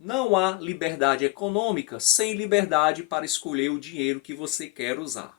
Não há liberdade econômica sem liberdade para escolher o dinheiro que você quer usar.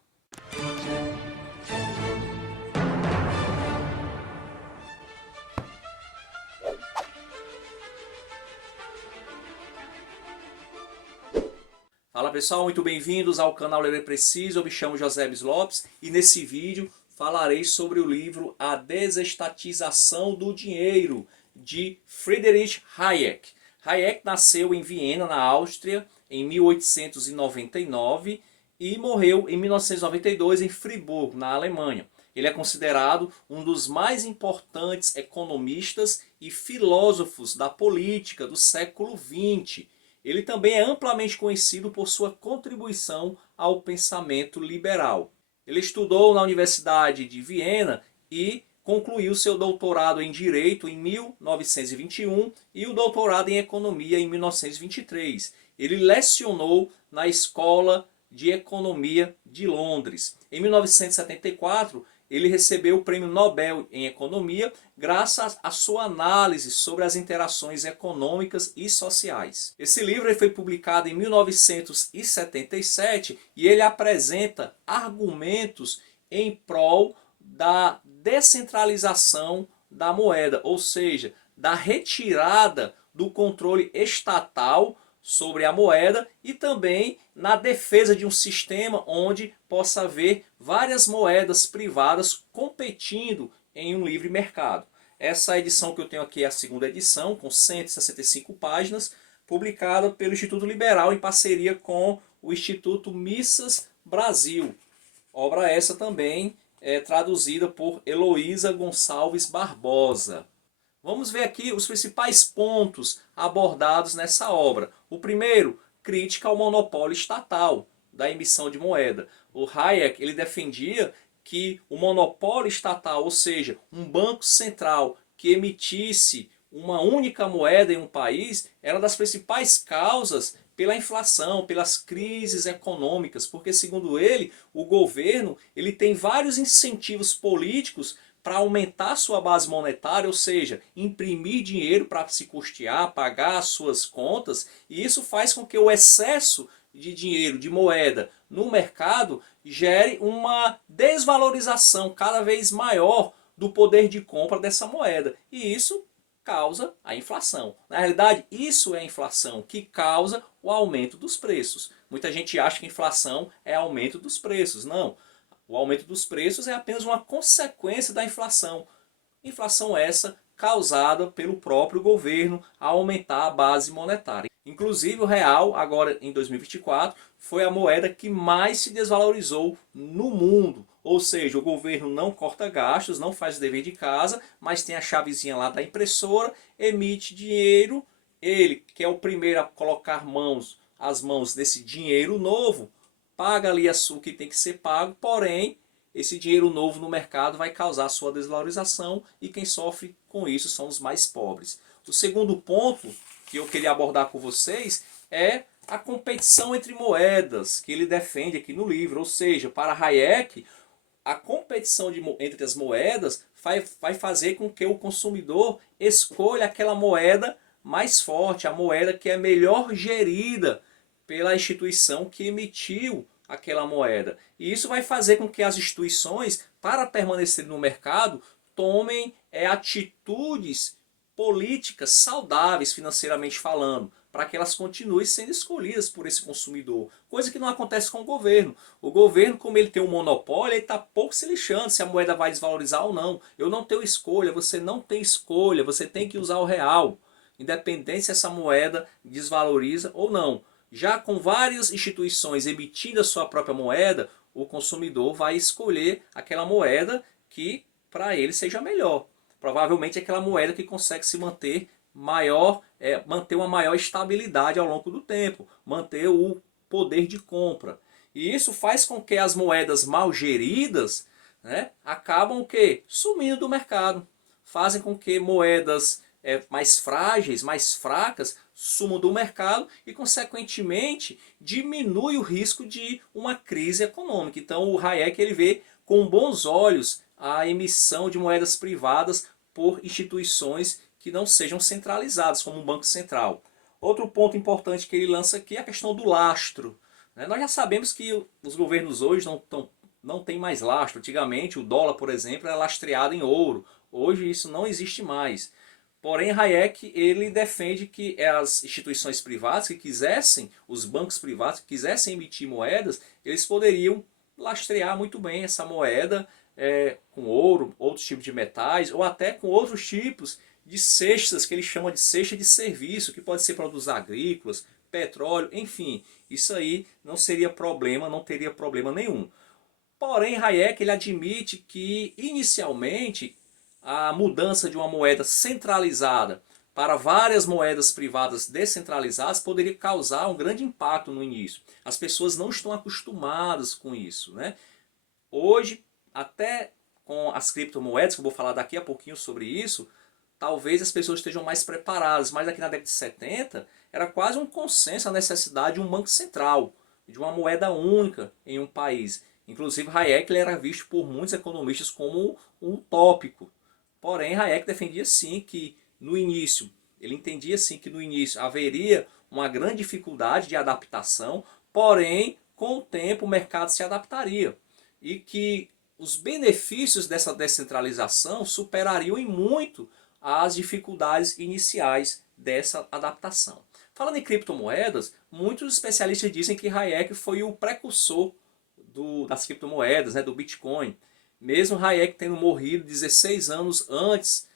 Fala pessoal, muito bem-vindos ao canal Ler é Preciso. Eu me chamo Josébis Lopes e nesse vídeo falarei sobre o livro A Desestatização do Dinheiro, de Friedrich Hayek. Hayek nasceu em Viena, na Áustria, em 1899 e morreu em 1992 em Friburgo, na Alemanha. Ele é considerado um dos mais importantes economistas e filósofos da política do século XX. Ele também é amplamente conhecido por sua contribuição ao pensamento liberal. Ele estudou na Universidade de Viena e concluiu seu doutorado em Direito em 1921 e o doutorado em Economia em 1923. Ele lecionou na Escola de Economia de Londres. Em 1974, ele recebeu o Prêmio Nobel em Economia graças à sua análise sobre as interações econômicas e sociais. Esse livro foi publicado em 1977 e ele apresenta argumentos em prol da descentralização da moeda, ou seja, da retirada do controle estatal sobre a moeda e também na defesa de um sistema onde possa haver várias moedas privadas competindo em um livre mercado. Essa edição que eu tenho aqui é a segunda edição, com 165 páginas, publicada pelo Instituto Liberal em parceria com o Instituto Mises Brasil. Obra essa também traduzida por Heloísa Gonçalves Barbosa. Vamos ver aqui os principais pontos abordados nessa obra. O primeiro, crítica ao monopólio estatal da emissão de moeda. O Hayek ele defendia que o monopólio estatal, ou seja, um banco central que emitisse uma única moeda em um país, era uma das principais causas pela inflação, pelas crises econômicas, porque segundo ele, o governo ele tem vários incentivos políticos para aumentar sua base monetária, ou seja, imprimir dinheiro para se custear, pagar as suas contas, e isso faz com que o excesso de dinheiro, de moeda no mercado gere uma desvalorização cada vez maior do poder de compra dessa moeda. E isso causa a inflação. Na realidade, isso é a inflação que causa o aumento dos preços. Muita gente acha que inflação é aumento dos preços. Não. O aumento dos preços é apenas uma consequência da inflação. Inflação essa causada pelo próprio governo ao aumentar a base monetária. Inclusive o real, agora em 2024, foi a moeda que mais se desvalorizou no mundo. Ou seja, o governo não corta gastos, não faz o dever de casa, mas tem a chavezinha lá da impressora, emite dinheiro. Ele, que é o primeiro a colocar as mãos desse dinheiro novo, paga ali o que tem que ser pago, porém, esse dinheiro novo no mercado vai causar sua desvalorização e quem sofre com isso são os mais pobres. O segundo ponto que eu queria abordar com vocês é a competição entre moedas, que ele defende aqui no livro. Ou seja, para Hayek, a competição entre as moedas vai fazer com que o consumidor escolha aquela moeda mais forte, a moeda que é melhor gerida pela instituição que emitiu aquela moeda. E isso vai fazer com que as instituições, para permanecer no mercado, tomem atitudes políticas saudáveis financeiramente falando, para que elas continuem sendo escolhidas por esse consumidor. Coisa que não acontece com o governo. O governo, como ele tem um monopólio, ele está pouco se lixando se a moeda vai desvalorizar ou não. Eu não tenho escolha, você não tem escolha, você tem que usar o real, independente se essa moeda desvaloriza ou não. Já com várias instituições emitindo a sua própria moeda, o consumidor vai escolher aquela moeda que para ele seja melhor. Provavelmente aquela moeda que consegue se manter manter uma maior estabilidade ao longo do tempo, manter o poder de compra. E isso faz com que as moedas mal geridas, né, acabam sumindo do mercado. Fazem com que moedas mais frágeis, mais fracas, sumam do mercado e, consequentemente, diminui o risco de uma crise econômica. Então, o Hayek ele vê com bons olhos a emissão de moedas privadas por instituições que não sejam centralizadas, como um banco central. Outro ponto importante que ele lança aqui é a questão do lastro. Né? Nós já sabemos que os governos hoje não têm mais lastro. Antigamente o dólar, por exemplo, era lastreado em ouro. Hoje isso não existe mais. Porém, Hayek ele defende que as instituições privadas que quisessem, os bancos privados que quisessem emitir moedas, eles poderiam lastrear muito bem essa moeda com ouro, outros tipos de metais, ou até com outros tipos de cestas que ele chama de cesta de serviço, que pode ser produtos agrícolas, petróleo, enfim. Isso aí não seria problema, não teria problema nenhum. Porém, Hayek ele admite que inicialmente a mudança de uma moeda centralizada para várias moedas privadas descentralizadas poderia causar um grande impacto no início. As pessoas não estão acostumadas com isso, né? Hoje, até com as criptomoedas, que eu vou falar daqui a pouquinho sobre isso, talvez as pessoas estejam mais preparadas, mas aqui na década de 70 era quase um consenso a necessidade de um banco central, de uma moeda única em um país. Inclusive Hayek ele era visto por muitos economistas como um utópico. Porém, Hayek defendia sim que no início, ele entendia sim que no início haveria uma grande dificuldade de adaptação, porém, com o tempo o mercado se adaptaria e que os benefícios dessa descentralização superariam em muito as dificuldades iniciais dessa adaptação. Falando em criptomoedas, muitos especialistas dizem que Hayek foi o precursor das criptomoedas, né, do Bitcoin. Mesmo Hayek tendo morrido 16 anos antes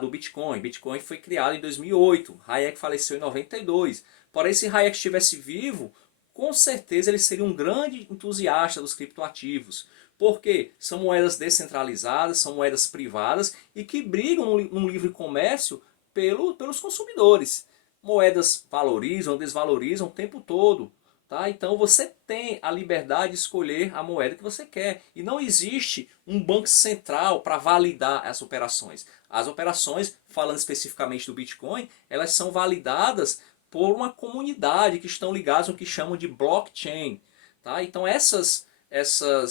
do Bitcoin. Bitcoin foi criado em 2008, Hayek faleceu em 92. Porém, se Hayek estivesse vivo, com certeza ele seria um grande entusiasta dos criptoativos. Porque são moedas descentralizadas, são moedas privadas e que brigam no livre comércio pelos consumidores. Moedas valorizam, desvalorizam o tempo todo. Tá? Então você tem a liberdade de escolher a moeda que você quer. E não existe um banco central para validar as operações. As operações, falando especificamente do Bitcoin, elas são validadas por uma comunidade que estão ligadas ao que chamam de blockchain. Tá? Então essas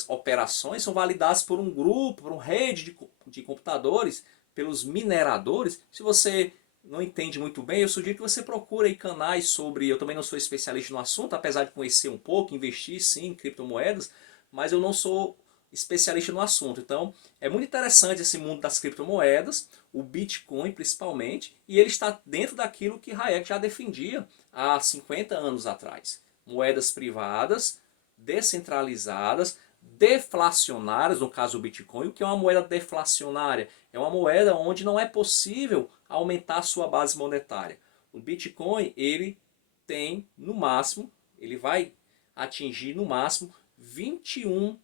operações são validadas por um grupo, por uma rede de computadores, pelos mineradores. Se você não entende muito bem, eu sugiro que você procure aí canais sobre... Eu também não sou especialista no assunto, apesar de conhecer um pouco, investir sim em criptomoedas, mas eu não sou especialista no assunto. Então é muito interessante esse mundo das criptomoedas, o Bitcoin principalmente, e ele está dentro daquilo que Hayek já defendia há 50 anos atrás. Moedas privadas, descentralizadas, deflacionárias, no caso do Bitcoin. O que é uma moeda deflacionária? É uma moeda onde não é possível aumentar a sua base monetária. O Bitcoin, ele tem no máximo, ele vai atingir no máximo 21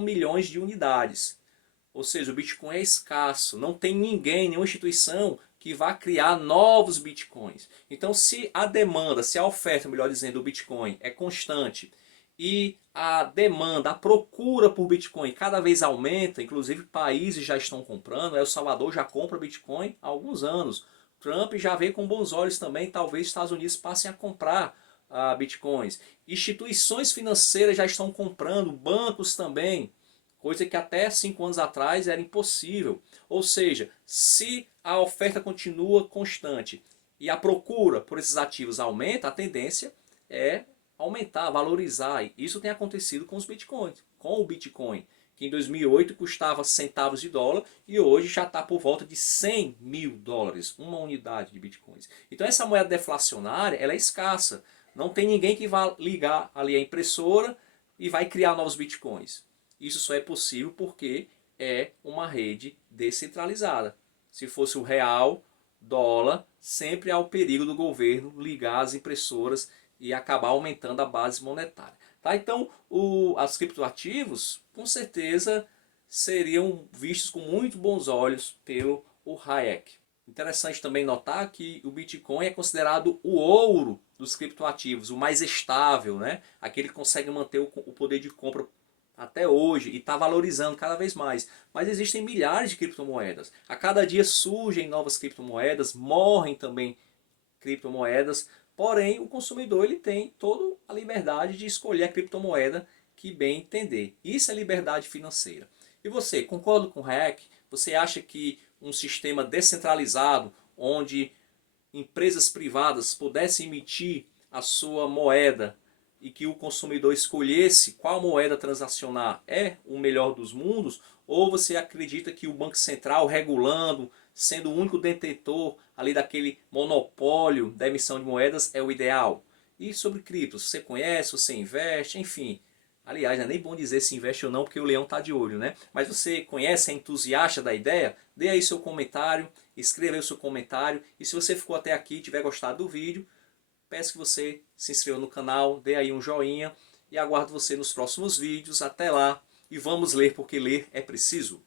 milhões de unidades. Ou seja, o Bitcoin é escasso, não tem ninguém, nenhuma instituição que vá criar novos Bitcoins. Então se a demanda, se a oferta, melhor dizendo, do Bitcoin é constante e a demanda, a procura por Bitcoin cada vez aumenta, inclusive países já estão comprando, El Salvador já compra Bitcoin há alguns anos. Trump já vê com bons olhos também, talvez Estados Unidos passem a comprar Bitcoins. Instituições financeiras já estão comprando, bancos também, coisa que até 5 anos atrás era impossível. Ou seja, se a oferta continua constante e a procura por esses ativos aumenta, a tendência é aumentar, valorizar. Isso tem acontecido com os bitcoins, com o Bitcoin, que em 2008 custava centavos de dólar e hoje já está por volta de 100 mil dólares, uma unidade de bitcoins. Então essa moeda deflacionária ela é escassa. Não tem ninguém que vá ligar ali a impressora e vai criar novos bitcoins. Isso só é possível porque é uma rede descentralizada. Se fosse o real, dólar, sempre há o perigo do governo ligar as impressoras e acabar aumentando a base monetária. Tá? Então, os criptoativos, com certeza, seriam vistos com muito bons olhos pelo Hayek. Interessante também notar que o Bitcoin é considerado o ouro dos criptoativos, o mais estável, né? Aquele que consegue manter o poder de compra até hoje e está valorizando cada vez mais. Mas existem milhares de criptomoedas. A cada dia surgem novas criptomoedas, morrem também criptomoedas. Porém, o consumidor ele tem toda a liberdade de escolher a criptomoeda que bem entender. Isso é liberdade financeira. E você, concorda com o Hayek? Você acha que um sistema descentralizado, onde empresas privadas pudessem emitir a sua moeda e que o consumidor escolhesse qual moeda transacionar é o melhor dos mundos? Ou você acredita que o Banco Central regulando, sendo o único detentor ali daquele monopólio da emissão de moedas é o ideal? E sobre criptos, você conhece, você investe, enfim. Aliás, não é nem bom dizer se investe ou não, porque o leão está de olho, né? Mas você conhece, é entusiasta da ideia? Dê aí seu comentário, escreva aí o seu comentário. E se você ficou até aqui e tiver gostado do vídeo, peço que você se inscreva no canal, dê aí um joinha e aguardo você nos próximos vídeos. Até lá e vamos ler, porque ler é preciso.